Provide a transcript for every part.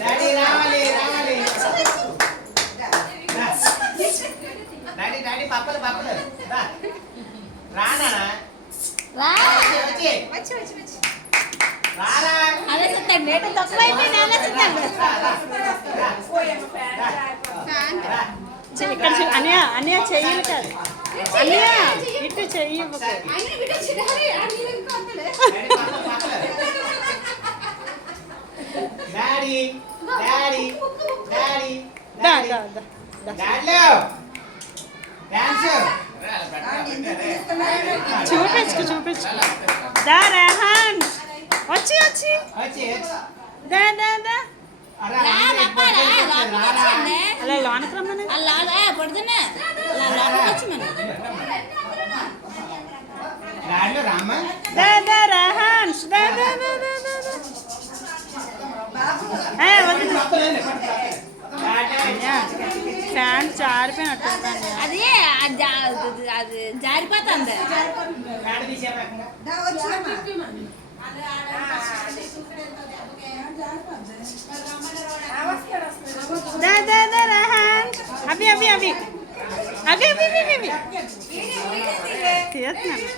daddy రావాలి రావాలి daddy daddy పప్పలు పప్పలు రానా రారా అదే చెప్తాను రేటు తక్కువ అయిపోయింది అలా చెప్తాను ఇక్కడ అన్నయ్య అన్నయ్య చెయ్యలు కాదు అన్నయ్య ఇటు చెయ్యి డాడీ డాడీ డాడీ చూపించు చూపించు దా రెహాన్ వచ్చి వచ్చి దా దా దా అలా లోనకి రమ్మని పడుతున్నా దా దా రెహాన్ దా దా దా దా ఫ్యాన్ జారిపోయినట్టు అది అది జారిపోతుంది అవి అవి అవి అవి అవి అవి అవి తీస్తున్నాను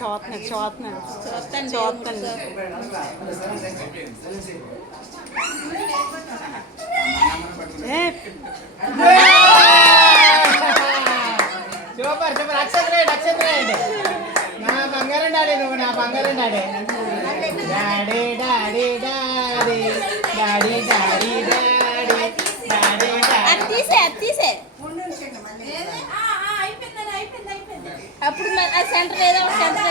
చూస్తున్నాను చూస్తున్నాను చూస్తాను సూపర్ సూపర్ అక్షత్రేయండి నా బంగారం డాడీ నువ్వు నా బంగారం daddy daddy daddy daddy daddy daddy daddy daddy తీసే అప్పుడు సెంటర్ ఏదో సెంటర్